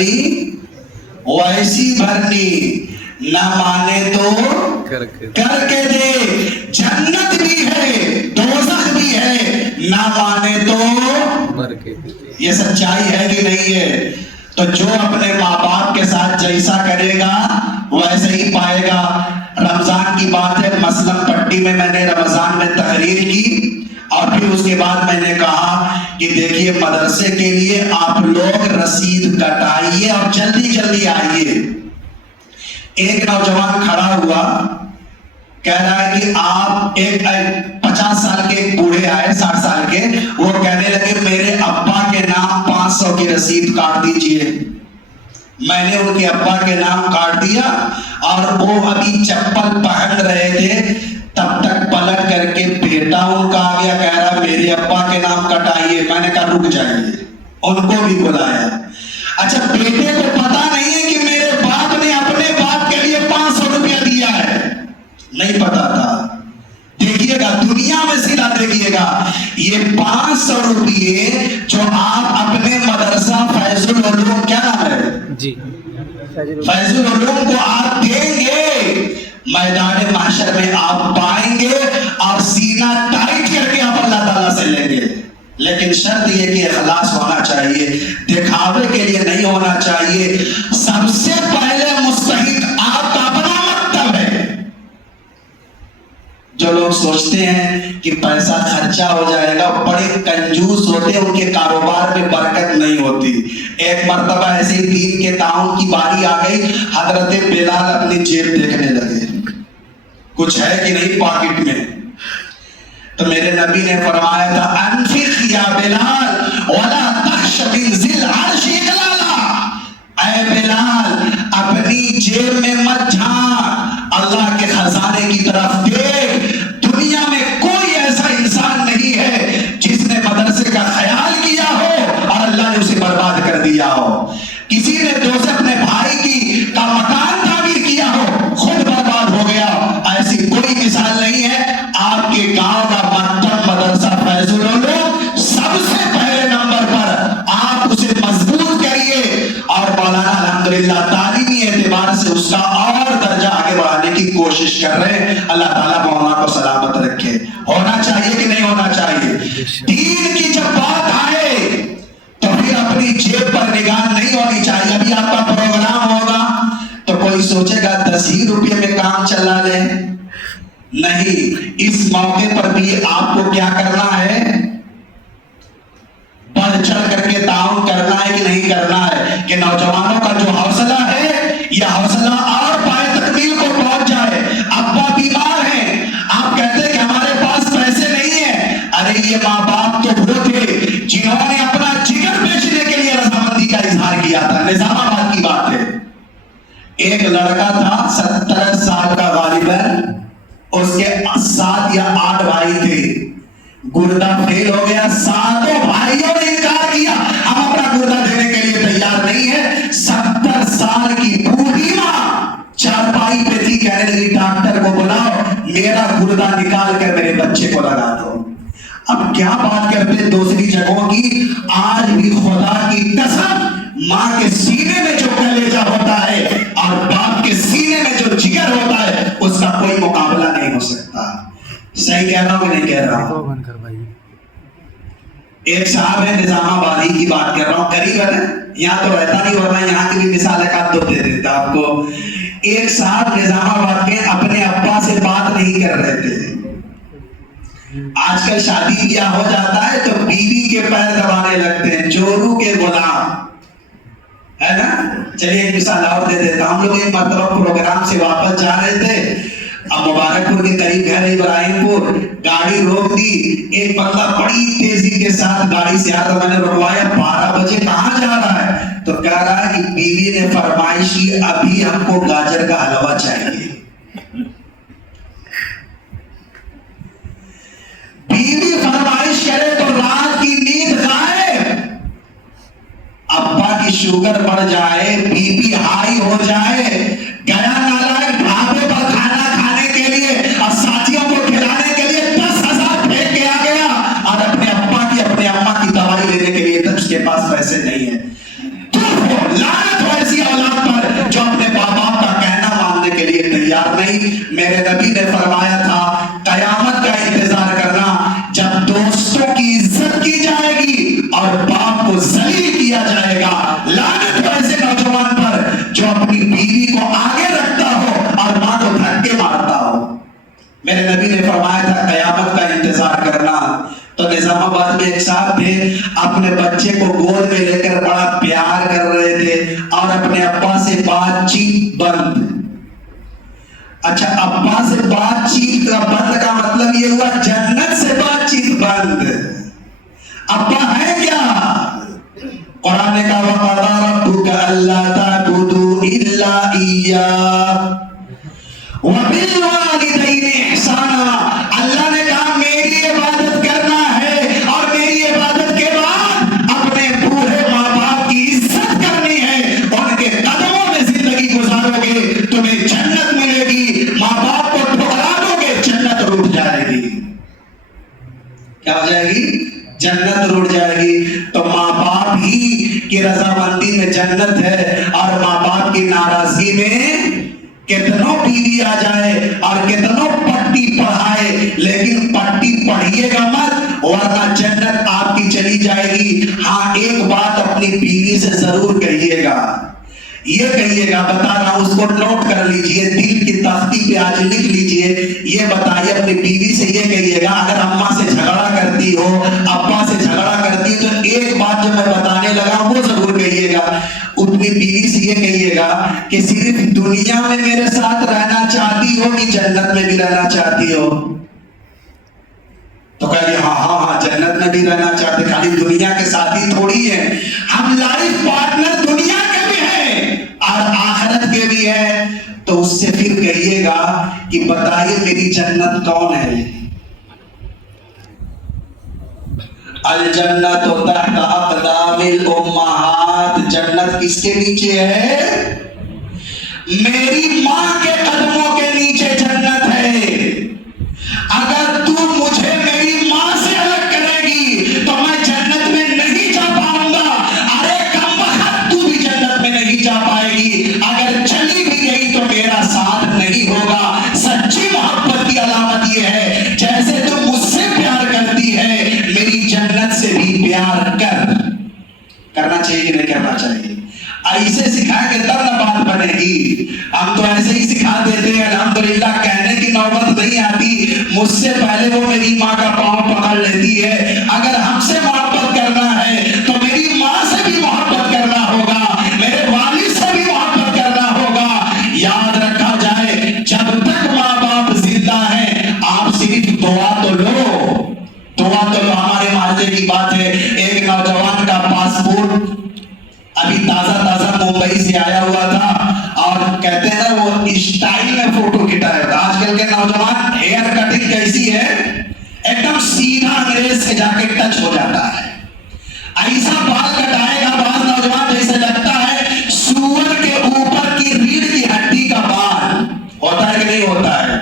کرنی ویسی بھرنی، نہ مانے تو کر کے دے، جنت بھی ہے دوزخ بھی ہے، نہ مانے تو مر کے دے۔ یہ سچائی ہے کہ نہیں ہے؟ تو جو اپنے ماں باپ کے ساتھ جیسا کرے گا ویسے ہی پائے گا۔ رمضان کی بات ہے، مثلا پٹی میں نے رمضان میں تقریر کی اور پھر اس کے بعد میں نے کہا کہ دیکھیے مدرسے کے لیے آپ لوگ رسید کٹائیے اور جلدی جلدی آئیے۔ ایک نوجوان کھڑا ہوا، کہہ رہا ہے کہ آپ ایک 50 سال کے ایک بوڑھے آئے، 60 سال کے، وہ کہنے لگے میرے ابا کے نام 500 کی رسید کاٹ دیجئے۔ میں نے ان کے ابا کے نام کاٹ دیا اور وہ ابھی چپل پہن رہے تھے، تب تک پلٹ کر کے بیٹا ان کا آ گیا، کہہ رہا میرے ابا کے نام کٹائیے۔ میں نے کہا رک جائیے، ان کو بھی بلایا۔ اچھا بیٹے کو پتا نہیں ہے کہ میرے باپ نے اپنے باپ کے لیے 500 روپیہ دیا ہے؟ نہیں پتا تھا۔ دیکھیے گا دنیا میں سیدھا دیکھیے گا، یہ 500 روپیے جو آپ اپنے مدرسہ فیض العلوم، کیا نام ہے جی، فیض العلوم کو آپ دیں گے، میدان محشر میں آپ پائیں گے اور سینہ ٹائٹ کر کے آپ اللہ تعالیٰ سے لیں گے۔ لیکن شرط یہ کہ اخلاص ہونا چاہیے، دکھاوے کے لیے نہیں ہونا چاہیے۔ سب سے پہلے مستحق آپ کا اپنا مکتب ہے۔ جو لوگ سوچتے ہیں کہ پیسہ خرچہ ہو جائے گا، بڑے کنجوس ہوتے ہیں، ان کے کاروبار میں برکت نہیں ہوتی۔ ایک مرتبہ ایسے ہی دین کے تعاون کی باری آ گئی، حضرت بلال اپنی جیب دیکھنے لگے کچھ ہے کہ نہیں پاکٹ میں، تو میرے نبی نے فرمایا تھا انفق یا بلال ولا تخش من ذی العرش اقلالا، اے بلال اپنی جیب میں مت جھانک، اللہ کے خزانے کی طرف دیکھ۔ دنیا میں کوئی ایسا انسان نہیں ہے جس نے مدرسے کا خیال کیا ہو اور اللہ نے اسے برباد کر دیا ہو۔ کسی نے دوسرے اپنے بھائی کا مکان تعمیر کیا ہو، خود برباد ہو گیا، ایسی کوئی مثال نہیں ہے۔ آپ کے گاؤں کا مکتب مدرسہ فیض العلوم سب سے پہلے نمبر پر، آپ اسے مضبوط کریے اور مولانا الحمدللہ تعلیمی اعتبار سے اس کا اور درجہ آگے بڑھانے کی کوشش کر رہے ہیں۔ اللہ تعالیٰ مولانا کو سلامت رکھے۔ ہونا چاہیے کہ نہیں ہونا چاہیے؟ دین کی جب بات آئے تو پھر اپنی جیب پر نگاہ نہیں ہونی چاہیے۔ ابھی آپ کا پروگرام ہوگا تو کوئی سوچے گا 10 ہی روپے میں کام چلا لیں، نہیں، اس موقع پر بھی آپ کو کیا کرنا ہے؟ بڑھ چڑھ کر کے تعاون کرنا ہے کہ نہیں کرنا ہے؟ کہ نوجوانوں کا جو حوصلہ ہے یہ حوصلہ اور پائے تکمیل کو پہنچ جائے۔ ابا بیمار ہیں، آپ کہتے ہیں کہ ہمارے پاس پیسے نہیں ہیں، ارے یہ ماں باپ تو وہ تھے جنہوں نے اپنا جگر بیچنے کے لیے رضامندی کا اظہار کیا تھا۔ نظام آباد کی بات ہے، ایک لڑکا تھا 70 سال کا، غالباً اس کے 7 یا 8 بھائی تھے، گردہ فیل ہو گیا، ساتوں بھائیوں نے انکار کیا، ہم اپنا گردہ دینے کے لیے تیار نہیں ہے۔ 70 سال کی بوڑھی ماں چارپائی پہ تھی، کہنے لگی ڈاکٹر کو بلاؤ، میرا گردہ نکال کر میرے بچے کو لگا دو۔ اب کیا بات کرتے دوسری جگہوں کی، آج بھی خدا کی قسم ماں کے سینے میں جو کلیجہ ہوتا ہے اور باپ کے سینے میں جو جگر ہوتا ہے اس کا کوئی مقابلہ نہیں ہو سکتا۔ صحیح کہہ رہا ہوں کہ نہیں کہہ رہا ہوں؟ ایک صاحب ہے نظام آبادی کی بات کر رہا ہوں، قریب ہے نا، یہاں تو رہتا نہیں ہوتا، یہاں کی بھی مثال ایک دو دے دیتا آپ کو۔ ایک صاحب نظام آباد کے اپنے ابا سے بات نہیں کر رہے تھے۔ آج کل شادی بیاہ ہو جاتا ہے تو بیوی کے پیر دبانے لگتے ہیں، چورو کے غلام، ہے نا۔ چلیے ایک مثال اور دے دیتا ہوں۔ ہم لوگ ایک مرتبہ پروگرام سے واپس جا رہے تھے، اب مبارک پور کے قریب گھر ابراہیم پور، گاڑی روک دی، ایک بندہ بڑی تیزی کے ساتھ گاڑی سے آتا، میں نے رکوایا، 12 بجے کہاں جا رہا ہے؟ تو کہہ رہا ہے کہ بیوی نے فرمائش کی ابھی ہم کو گاجر کا حلوہ چاہیے۔ بیوی فرمائش کرے تو رات کی نیند غائب، ابا کی شوگر بڑھ جائے، بی پی ہائی ہو جائے، گیا نالائق ڈھابے پر کھانا کھانے کے لیے اور ساتھیوں کو کھلانے کے لیے 10,000 پھینک کے آ گیا اور اپنے ابا کی اپنے اماں کی دوائی لینے کے لیے تب اس کے پاس پیسے نہیں ہے۔ لعنت نہیں. میرے نبی نے فرمایا تھا قیامت کا انتظار کرنا جب دوستوں کی عزت کی جائے گی اور باپ کو ذلیل کیا جائے گا. لعنت ہو ایسے نوجوان پر جو اپنی بیوی کو آگے رکھتا ہو اور ماں کو دھکے مارتا ہو. میرے نبی نے فرمایا تھا قیامت کا انتظار کرنا. تو نظام آباد میں ایک صاحب تھے, اپنے بچے کو گود میں لے کر بڑا پیار کر رہے تھے اور اپنے ابا سے بات چیت بند. اچھا, ابا سے بات چیت کا بند کا مطلب یہ ہوا جنت سے بات چیت بند. ابا ہے کیا؟ قرآن کا وَقَضَىٰ رَبُّكَ أَلَّا تَعْبُدُوا إِلَّا إِيَّاهُ وَبِالْوَالِدَيْنِ إِحْسَانًا. اللہ نے کہا میری عبادت کرنا ہے اور میری عبادت کے بعد اپنے بوڑھے ماں باپ کی عزت کرنی ہے. ان کے قدموں میں زندگی گزارو گے تمہیں جنت ملے گی. ماں باپ کو ٹھکرا دو گے جنت روٹ جائے گی. کیا ہو جائے گی؟ جنت روٹ جائے گی. تو ماں باپ ہی کی رضامندی میں جنت ہے, اور ماں باپ کی ناراضگی میں کتنوں بیوی آ جائے اور کتنوں پٹی پڑھائے, لیکن پٹی پڑھیے گا مت ورنہ جنت آپ کی چلی جائے گی. ہاں, ایک بات اپنی بیوی سے ضرور کہیے گا, یہ کہیے گا, بتا رہا ہوں, اس کو نوٹ کر لیجئے, دل کی تختی پہ آج لکھ لیجئے. یہ بتائیے اپنی بیوی سے یہ کہیے گا, اگر اماں سے جھگڑا کرتی ہو, ابا سے جھگڑا کرتی ہو, تو ایک بات جو میں بتانے لگا وہ ضرور کہیے گا. اپنی بیوی سے یہ کہیے گا کہ صرف دنیا میں میرے ساتھ رہنا چاہتی ہو کہ جنت میں بھی رہنا چاہتی ہو؟ تو کہہ ہاں ہاں ہاں جنت میں بھی رہنا چاہتے, خالی دنیا کے ساتھی تھوڑی ہیں, ہم لائف پارٹنر دنیا کے بھی ہیں اور آخرت کے بھی ہیں. تو اس سے پھر کہیے گا کہ بتائیے میری جنت کون ہے؟ الجنت تحت اقدام الامہات. جنت کس کے نیچے ہے؟ میری ماں کے قدموں کے نیچے جنت ہے. اگر تو مجھے میری ماں سے الگ کرے گی تو میں جنت میں نہیں جا پاؤں گا. ارے کم وقت, تو بھی جنت میں نہیں جا پائے گی. اگر چلی بھی گئی تو میرا ساتھ نہیں ہوگا. سچی محبت کی علامت یہ ہے, جیسے تو مجھ سے پیار کرتی ہے میری جنت سے بھی پیار کرنا چاہیے کہ نہیں کرنا چاہیے؟ ایسے سکھائیں گے تب نہ بات بنے گی. ہم تو ایسے ہی سکھا دیتے ہیں, الحمدللہ کہنے کی نوبت نہیں آتی. مجھ سے پہلے وہ میری ماں کا پاؤں پکڑ لیتی ہے. اگر ہم سے محبت کرنا ہے تو میری ماں سے بھی محبت کرنا ہوگا, میرے والد سے بھی محبت کرنا ہوگا. یاد رکھا جائے, جب تک ماں باپ زندہ ہیں آپ صرف دعا تو لو. ہمارے محلے کی بات ہے, ایک نوجوان کا پاسپورٹ ابھی تازہ ممبئی سے آیا ہوا تھا اور کہتے ہیں نا وہ اسٹائل میں فوٹو کھینچایا تھا. آج کل کے نوجوان ہیئر کٹنگ کیسی ہے, ایک دم سیدھا انگریز کے جا کے ٹچ ہو جاتا ہے. ایسا بال کٹائے گا بعض نوجوان جیسے لگتا ہے سور کے اوپر کی ریڑھ کی ہڈی کا بال. ہوتا ہے کہ نہیں ہوتا ہے؟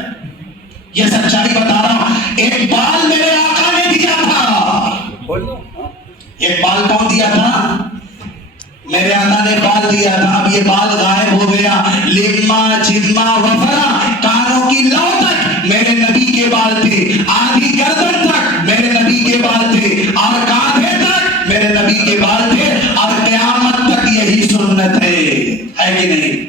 یہ سچائی بتا رہا ہوں. ایک بال میرے آقا نے دیا تھا. ایک بال کون دیا تھا؟ میرے آقا نے بال دیا تھا. اب یہ بال غائب ہو گیا. لما جما وفرا, کانوں کی لو تک میرے نبی کے بال تھے, آدھی گردن تک میرے نبی کے بال تھے, اور کاندھے تک میرے نبی کے بال تھے, اور قیامت تک یہی سنت ہے کہ نہیں؟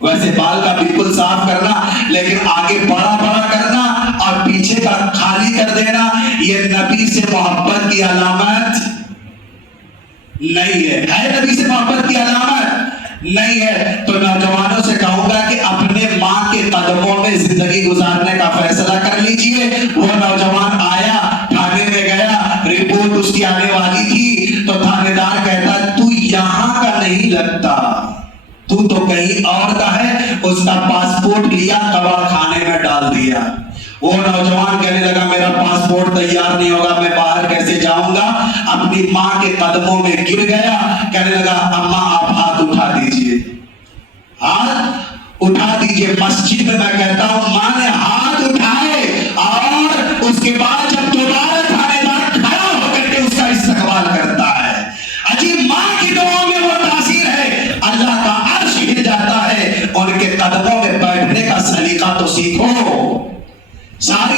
ویسے بال کا بالکل صاف کرنا, لیکن آگے بڑا کرنا اور پیچھے کا خالی کر دینا, یہ نبی سے محبت کی علامت نہیں ہے. نبی سے محبت کی علامت نہیں ہے. تو نوجوانوں سے کہوں گا کہ اپنے ماں کے قدموں میں زندگی گزارنے کا فیصلہ کر لیجئے. وہ نوجوان آیا, تھانے میں گیا, رپورٹ اس کی آنے والی تھی, تو تھانے دار کہتا تو یہاں کا نہیں لگتا, تو کہیں اور کا ہے. اس کا پاسپورٹ لیا, کباڑ خانے میں ڈال دیا. وہ نوجوان کہنے لگا میرا پاسپورٹ تیار نہیں ہوگا, میں باہر کیسے جاؤں گا. اپنی ماں کے قدموں میں گر گیا, کہنے لگا اماں آپ ہاتھ اٹھا دیجئے, ہاتھ اٹھا دیجئے. مسجد میں میں کہتا ہوں ماں نے ہاتھ اٹھائے اور اس کے بعد جب دوبارہ تھانے دار کھڑا ہو کر کے اس کا استقبال کرتا ہے. عجیب, ماں کی دعاؤں میں وہ تاثیر ہے, اللہ کا عرش ہل جاتا ہے. ان کے قدموں میں بیٹھنے کا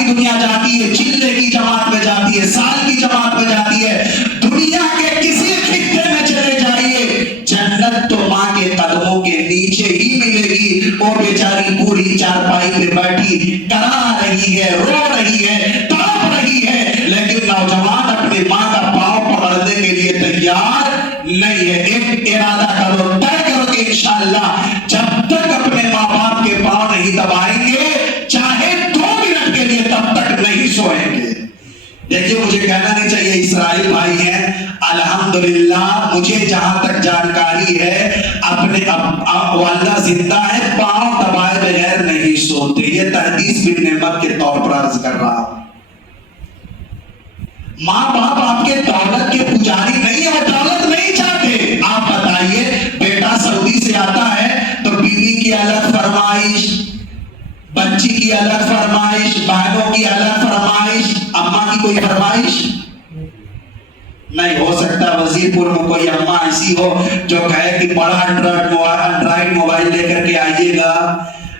دنیا جاتی ہے، چلے کی جماعت میں جاتی ہے، سال کی جماعت میں جاتی ہے، دنیا کے کسی خطے میں چلے جائیے، جنت تو ماں کے قدموں کے نیچے ہی ملے گی۔ وہ بیچاری پوری چارپائی پہ بیٹھی کرا رہی ہے، رو رہی ہے، تڑپ رہی ہے، لیکن نوجوان اپنی ماں کا پاؤں پکڑنے کے لیے تیار نہیں ہے۔ ایک ارادہ کرو، طے کرو کہ انشاءاللہ جب تک اپنے ماں باپ کے پاؤں نہیں دبائیں گے، چاہے 2 منٹ کے لیے، تب تک نہیں سوئیں گے۔ دیکھیے مجھے کہنا نہیں چاہیے، اسرائیل بھائی ہیں، الحمدللہ مجھے جہاں تک جانکاری ہے اپنے والدہ زندہ ہے، پاؤں دبائے بغیر نہیں سوتے۔ یہ تحدیث بن نعمت کے طور پر عرض کر رہا ہوں۔ ماں باپ آپ کے دولت کے پجاری نہیں ہیں، وہ دولت نہیں چاہتے۔ آپ بتائیے، بیٹا سعودی سے آتا ہے تو بیوی کی الگ فرمائش، بچی کی الگ فرمائش، بہنوں کی الگ فرمائش، اماں کی کوئی فرمائش نہیں۔ ہو سکتا وزیر پور میں کوئی اماں ایسی ہو جو کہے کہ بڑا اینڈرائیڈ موبائل لے کر کے آئیے گا،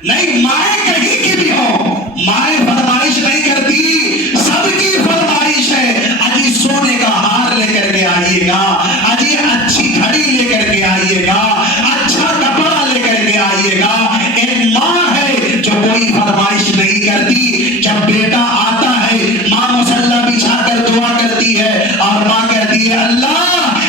نہیں۔ مائیں کہیں کی بھی ہو، مائیں فرمائش نہیں کرتی، سب کی فرمائش ہے، اجی سونے کا ہار لے کر کے آئیے گا، اجی اچھی گھڑی لے کر کے آئیے گا، اچھا کپڑا لے کر کے آئیے گا۔ ایک ماں ہے جو کوئی فرمائش نہیں کرتی۔ جب بیٹا آتا ہے، ماں مصلی بچھا کر دعا کرتی ہے اور ماں کہتی ہے اللہ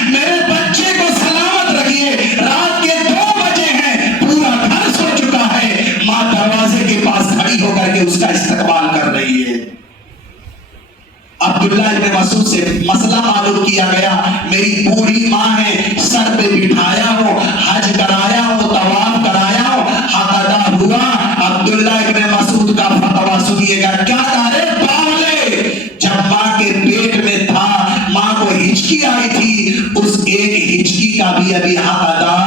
میرے بچے کو سلامت رکھیے، رات کے 2 بجے ہیں، پورا گھر سو چکا ہے، ماں دروازے کے پاس کھڑی ہو کر کے اس کا استقبال کر رہی ہے۔ عبداللہ ابن مسعود سے مسئلہ معلوم کیا گیا، میری بوڑھی ماں ہے، سر پہ بٹھایا ہو، حج کرایا ہو، طواف کرایا ہو، حق ادا ہوا۔ عبداللہ ابن مسعود کا فتویٰ سنیے گا، کیا کہا رے باولے، جب ماں کے پیٹ میں تھا، ماں کو ہچکی آئی تھی، اس ایک ہچکی کا بھی ابھی حق ادا،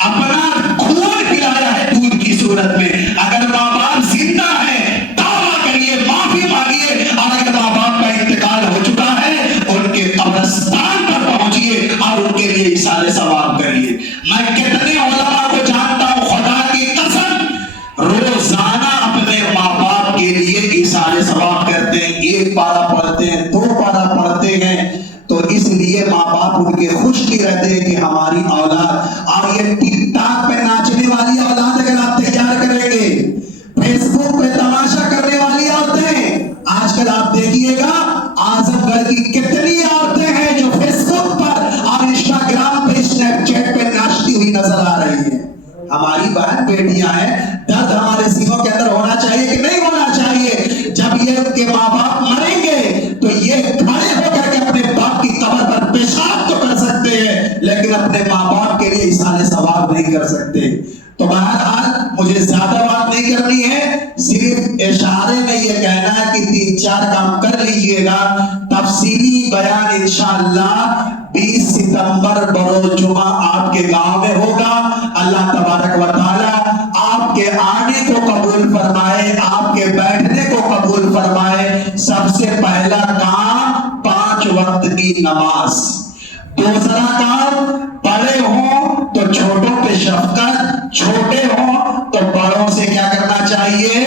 اپنا خون پلایا ہے دودھ کی صورت میں۔ اگر ماں باپ زندہ ہے توبہ کریے، معافی مانگیے، اور اگر ماں باپ کا انتقال ہو چکا ہے ان کے قبرستان پر پہنچیے اور ان کے لیے ایصال ثواب کریے۔ میں کتنے علماء کو جانتا ہوں، خدا کی قسم، روزانہ اپنے ماں باپ کے لیے ایصال ثواب کرتے ہیں، 1 پارہ پڑھتے ہیں، 2 پارہ پڑھتے ہیں، تو اس لیے ماں باپ ان کے خوش بھی رہتے ہیں کہ ہماری اولاد، اور یہ ٹک ٹاک پہ ناچنے والی اولاد اگر آپ تیار کریں گے، فیس بک پہ تماشا کرنے والی عورتیں، آج کل آپ دیکھیے گا اعظم گڑھ کی کتنی عورتیں ہیں جو فیس بک پر اور انسٹاگرام پہ، اسنیپ چیٹ پہ ناچتی ہوئی نظر آ رہی ہیں۔ ہماری بہن بیٹیاں ہیں، درد ہمارے سینوں کے اندر ہونا چاہیے کہ نہیں ہونا چاہیے؟ جب یہ ان کے ماں باپ مریں گے تو یہ کھڑے ہو کر کے اپنے باپ کی قبر پر پیشاب تو کر سکتے ہیں، لیکن اپنے ماں باپ کے لیے ایصال ثواب نہیں کر سکتے۔ تو بہرحال مجھے زیادہ بات نہیں کرنی ہے، صرف اشارے میں یہ کہنا ہے کہ 3-4 کام کر لیجئے گا۔ تفصیلی بیان انشاءاللہ 20 ستمبر بروز جمعہ آپ کے گاؤں میں ہوگا۔ اللہ تبارک و تعالی آپ کے آنے کو قبول فرمائے، آپ کے بیٹھنے کو قبول فرمائے۔ سب سے پہلا کام 5 وقت کی نماز۔ دوسرا کام، بڑے ہوں تو چھوٹوں پہ شفقت، چھوٹے ہوں تو بڑوں سے کیا کرنا چاہیے،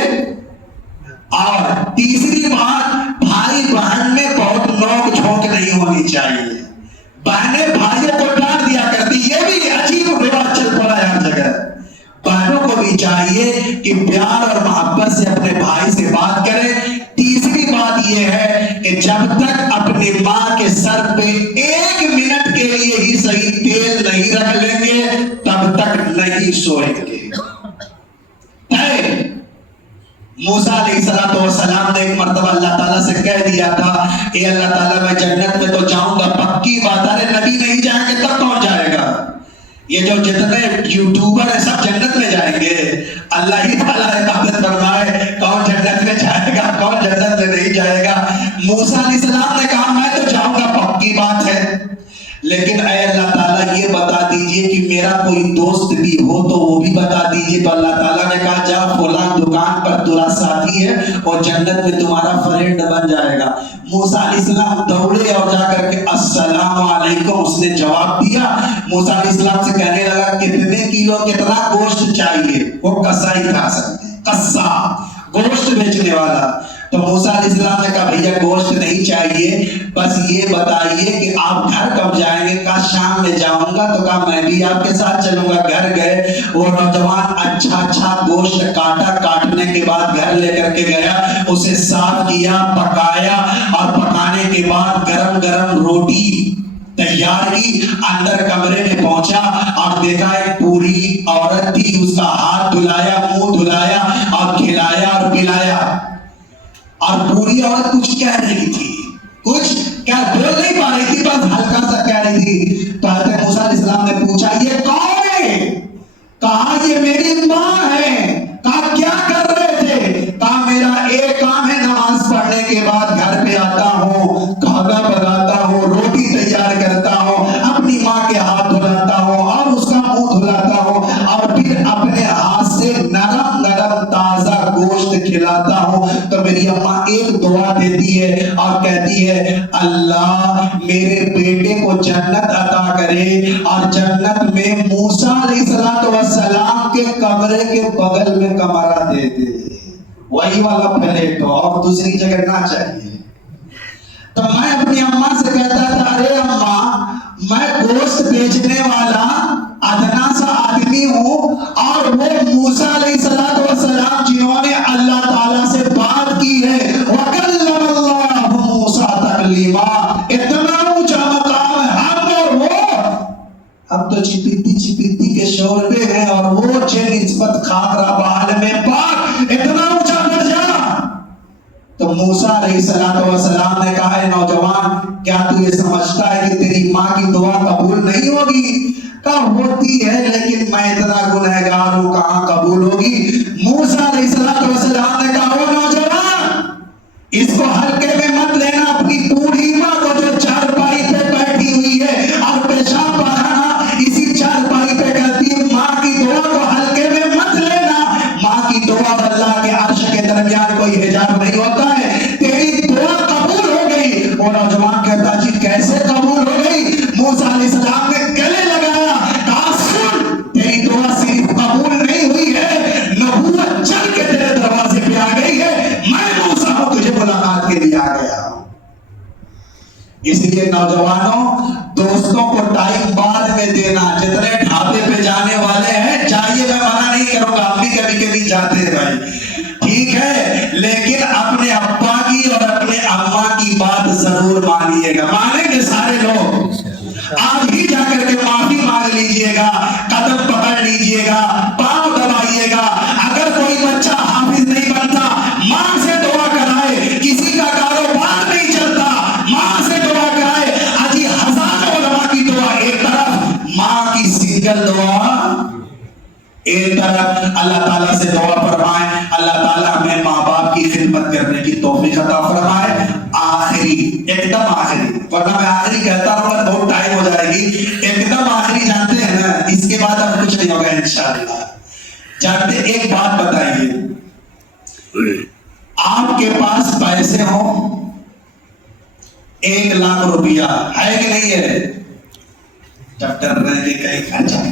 اور تیسری بات، بھائی بہن میں بہت نوک جھونک نہیں ہونی چاہیے۔ بہنیں بھائیوں کو ڈانٹ دیا کرتی، یہ بھی عجیب رواج چل پڑا ہے ہر جگہ۔ بہنوں کو بھی چاہیے کہ پیار اور محبت سے اپنے بھائی سے بات کریں۔ تیسری بات یہ ہے کہ جب تک اپنی ماں کے سر پہ 1 منٹ کے لیے ہی صحیح تیل نہیں رکھ لیں گے تب تک نہیں سوئیں گے۔ موسیٰ علیہ السلام نے ایک مرتبہ اللہ تعالیٰ سے کہہ دیا تھا، اے اللہ تعالیٰ میں جنت میں تو جاؤں گا، پکی بات ہے، نبی نہیں جائیں گے تب کون جائے گا؟ یہ جو جتنے یوٹیوبر ہیں سب جنت میں جائیں گے؟ اللہ ہی تعالیٰ عبادت فرمائے کون جنت میں جائے گا، کون جنت میں نہیں جائے گا۔ موسیٰ علیہ السلام نے کہا میں تو جاؤں گا، پکی بات ہے، لیکن اے اللہ تعالیٰ یہ بتا دیجئے کہ میرا کوئی دوست بھی ہو تو وہ بھی بتا دیجئے۔ تو اللہ تعالیٰ نے کہا جا فلاں دکان پر تیرا ساتھی ہے اور جنت میں تمہارا فرینڈ بن جائے گا۔ موسیٰ علیہ السلام دوڑے اور جا کر کے السلام علیکم، اس نے جواب دیا۔ موسیٰ علیہ السلام سے کہنے لگا کتنے کلو کتنا گوشت چاہیے؟ وہ قصہ ہی کھا سکتے، قصہ گوشت بیچنے والا. تو موسیٰ علیہ السلام نے کہا بھیا گوشت نہیں چاہیے, بس یہ بتائیے کہ آپ گھر کب جائیں گے؟ کہا شام میں جاؤں گا. تو کہا میں بھی آپ کے ساتھ چلوں گا. گھر گئے, وہ نوجوان اچھا گوشت کاٹا, کاٹنے کے بعد گھر لے کر کے گیا, اسے صاف کیا, پکایا, اور پکانے کے بعد گرم گرم روٹی تیار کی. اندر کمرے میں پہنچا اور دیکھا ایک بوڑھی عورت تھی, اس کا ہاتھ دھلایا, منہ دھلایا اور کھلایا اور پلایا. اور بوڑھی عورت کچھ کہہ رہی تھی, کچھ کیا بول نہیں پا رہی تھی, بس ہلکا سا کہہ رہی تھی. تو حضرت موسیٰ علیہ السلام نے پوچھا یہ کون ہے؟ کہا یہ میری ماں ہے. کہا کیا کر رہے تھے؟ کہا میرا ایک کام ہے, نماز پڑھنے کے بعد گھر پہ آتا ہوں, کھانا بناتا ہوں, روٹی تیار کرتا ہوں, اپنی ماں کے ہاتھ دھلاتا ہوں اور اس کا منہ دھلاتا ہوں, اور پھر اپنے ہاتھ سے نرم نرم تازہ گوشت کھلاتا ہوں. تو میری اماں ایک دعا دیتی ہے اور کہتی ہے اللہ میرے بیٹے کو جنت عطا کرے, اور جنت میں موسیٰ علیہ السلام کے کمرے کے بغل میں کمرہ دے دے, وہی والا پلیٹ ہو اور دوسری جگہ نہ چاہیے. تو میں اپنی اماں سے کہتا تھا ارے اماں میں گوشت بیچنے والا ادنا سا آدمی ہوں, اور وہ موسیٰ علیہ السلام جنہوں نے اللہ تعالیٰ سے بات کی ہے, وَكَلَّمَ اللَّهُ مُوسَىٰ تَكْلِيمًا, اتنا اونچا مقام ہے. ہم تو چپیتی کے شوربے ہیں, اور وہ نسبت خاکرہ بعالم پاک اتنا اونچا درجہ. تو موسیٰ علیہ السلام نے کہا ہے نوجوان کیا تو یہ سمجھتا ہے کہ تیری ماں کی دعا قبول نہیں ہوگی؟ کہا ہوتی ہے, لیکن میں اتنا گنہگار ہوں کہاں قبول ہوگی. موسیٰ علیہ السلام نے کہا وہ نوجوان اس کو ہلکے میں مت لینا, اپنی بوڑھی ماں کو جو چارپائی پہ بیٹھی ہوئی ہے اور پیشاب پخانا اسی چارپائی پہ کرتی ہے, ماں کی دعا کو ہلکے میں مت لینا. ماں کی دعا اور اللہ کے عرش کے درمیان کوئی حجاب نہیں ہوتا ہے. تیری دعا قبول ہو گئی. وہ نوجوان کہتا جی کیسے قبول ہو گئی؟ موسیٰ علیہ السلام نے گلے لگایا, کہا سن تیری دعا صرف قبول نہیں ہوئی ہے, نبوت چل کے تیرے دروازے پہ آ گئی ہے. میں موسیٰ ہوں, تجھے ملاقات کے لیے آ گیا ہوں. اس لیے نوجوانوں دوستوں کو ٹائم بعد میں دینا. جتنے ڈھابے پہ جانے والے ہیں جائیے, میں منع نہیں کروں گا, ہم بھی کبھی کبھی جاتے ہیں بھائی, ٹھیک ہے, لیکن اپنے ابا کی اور اپنے اماں کی بات ضرور مانیے گا. مانیں گے سارے لوگ؟ آپ ہی جا کر کے معافی مانگ لیجئے گا, قدم پکڑ لیجئے گا, پاؤں دبائیے گا. اگر کوئی بچہ حافظ نہیں بنتا ماں سے دعا کرائے, کسی کا کاروبار نہیں چلتا ماں سے دعا کرائے. آجی ہزاروں علماء کی دعا ایک طرف, ماں کی سنگل دعا ایک طرف. اللہ تعالیٰ سے دعا فرمائیں, اللہ تعالیٰ ہمیں ماں باپ کی خدمت کرنے کی توفیق عطا فرمائے. آخری, ایک دم آخری, ورنہ میں آخری کہتا ہوں گا بہت ٹائم ہو جائے گی. ایک دم آخری جانتے ہیں نا, اس کے بعد اب کچھ نہیں ہوگا انشاءاللہ. جانتے ایک بات بتائیے, آپ کے پاس پیسے ہوں 1 لاکھ روپیہ ہے کہ نہیں ہے؟ جب ڈر رہے کہ کہیں خرچہ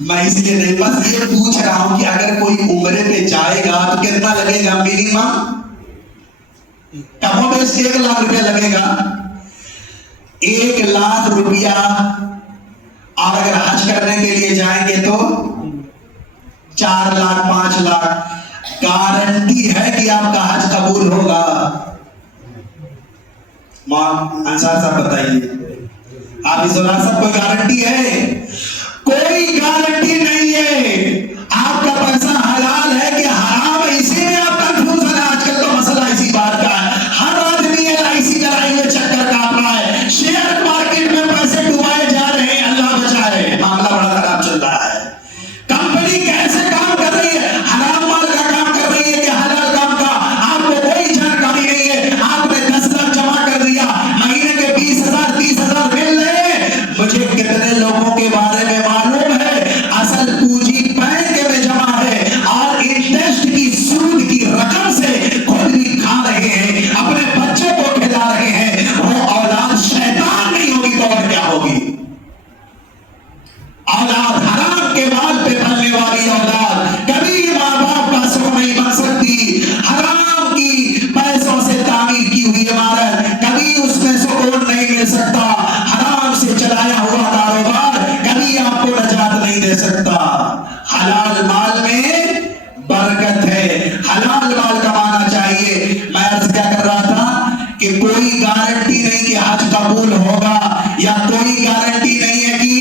میں اس لیے نہیں, بس یہ پوچھ رہا ہوں کہ اگر کوئی عمرے پہ جائے گا تو کتنا لگے گا منیمم؟ کم و بیش 1 لاکھ روپیہ لگے گا. 1 لاکھ روپیہ, اور اگر حج کرنے کے لیے جائیں گے تو 4 لاکھ 5 لاکھ. گارنٹی ہے کہ آپ کا حج قبول ہوگا؟ انصار صاحب بتائیے, آپ اس صاحب کوئی گارنٹی ہے؟ کوئی گارنٹی نہیں ہے. آپ کا پیسہ حلال ہے کہ حرام ہے, اسی میں آپ کنفیوژن ہے. آج کل تو مسئلہ اسی بات کا ہے. ہر آدمی LIC کرائی ہوئے چکر کاٹ رہا ہے, شیئر مارکیٹ میں پیسے ڈبائے جا رہے ہیں, اللہ بچائے, معاملہ بڑا خراب چل رہا ہے. کمپنی کیسے کام کر رہی ہے, حرام مال کا کام کر رہی ہے کہ حلال کام کا, آپ کو کوئی جانکاری نہیں ہے. آپ نے 10 لاکھ جمع کر دیا, مہینے کے 20,000 30,000 مل رہے ہیں. مجھے کتنے لوگوں کے بارے میں معلوم ہے, اصل پونجی بینک سکتا، حرام سے چلایا ہوا کاروبار کبھی آپ کو نجات نہیں دے سکتا۔ حلال مال میں برکت ہے، حلال مال کمانا چاہیے۔ میں عرض کیا کر رہا تھا کہ کوئی گارنٹی نہیں کہ حج قبول ہوگا، یا کوئی گارنٹی نہیں ہے کہ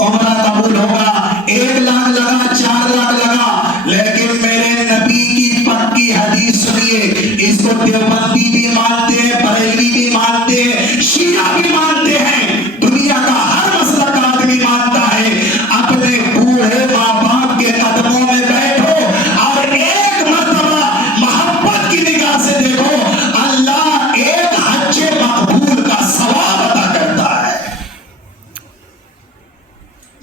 عمرہ قبول ہوگا۔ 1 لاکھ لگا، 4 لاکھ لگا، لیکن میرے نبی کی پکی حدیث سنیے۔ اس کو دیوبندی بھی مانتے ہیں، بریلوی بھی مانتے ہیں، شیعہ بھی مانتے ہیں، دنیا کا ہر مسلک کا آدمی مانتا ہے۔ اپنے بوڑھے ماں باپ کے قدموں میں بیٹھو اور ایک مرتبہ محبت کی نگاہ سے دیکھو، اللہ ایک حج مقبول کا ثواب عطا کرتا ہے۔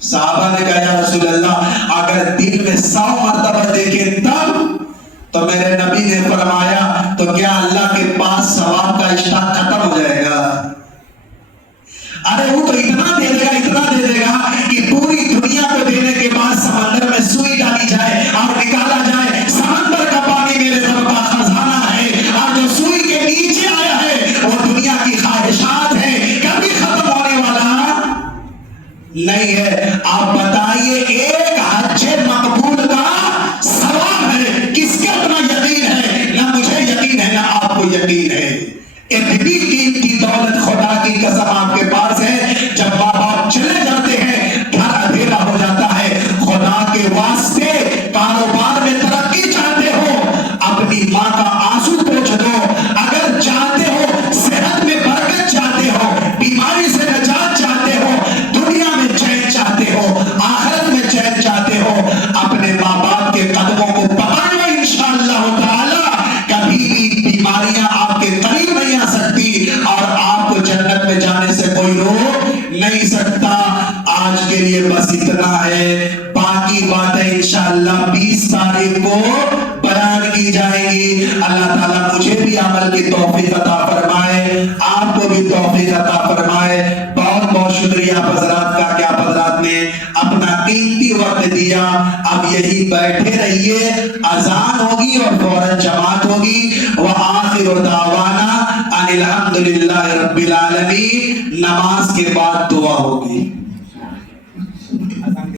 صحابہ نے کہا یا رسول اللہ اگر دن میں 100 مرتبہ دیکھیں تب؟ تو میرے نبی نے فرمایا تو کیا اللہ کے پاس ثواب کا اشتہار ختم ہو جائے گا؟ ارے وہ تو اتنا دے دے گا، اتنا دے دے گا کہ پوری دنیا کو دینے کے بعد سمندر میں سوئی ڈالی جائے اور نکالا جائے، سمندر کا پانی میرے رب کا خزانہ ہے، اور جو سوئی کے نیچے آیا ہے وہ دنیا کی خواہشات ہے، کبھی ختم ہونے والا نہیں ہے۔ آپ بتائیے ایک حج مقبول کا ثواب ہے، کس کے اتنا یقین ہے؟ نہ مجھے یقین ہے، نہ آپ کو یقین ہے۔ اتنی قیمتی دولت خدا کی قسم آپ کے پاس ہے، جب ماں باپ چلے جاتے ہیں گھر اندھیرا ہو جاتا ہے، خدا کے واسطے کاروبار میں ترقی چاہتے ہو اپنی ماں کا آنسو پوچھ دو، اگر چاہتے ہو صحت میں برکت چاہتے ہو، بیماری سے نجات چاہتے ہو، دنیا میں چین چاہتے ہو، آخرت میں چین چاہتے ہو، اپنے ماں باپ کے قدموں کو پکڑ لو، انشاءاللہ تعالی کبھی بھی بیماریاں آپ کے قریب نہیں آ سکتی اور آپ کو جنت میں جانے سے کوئی روک نہیں سکتا۔ آج کے لیے بس اتنا ہے، باقی باتیں انشاءاللہ 20 تاریخ کو بیان کی جائیں گی۔ اللہ تعالیٰ مجھے بھی عمل کی توفیق عطا فرمائے، آپ کو بھی توفیق عطا فرمائے۔ بہت بہت شکریہ آپ حضرات کا کہ آپ حضرات نے اپنا قیمتی وقت دیا۔ اب یہی بیٹھے رہیے، اذان ہوگی اور فوراً جماعت ہوگی۔ وآخر دعوانا ان الحمدللہ رب العالمین، نماز کے بعد دعا ہوگی۔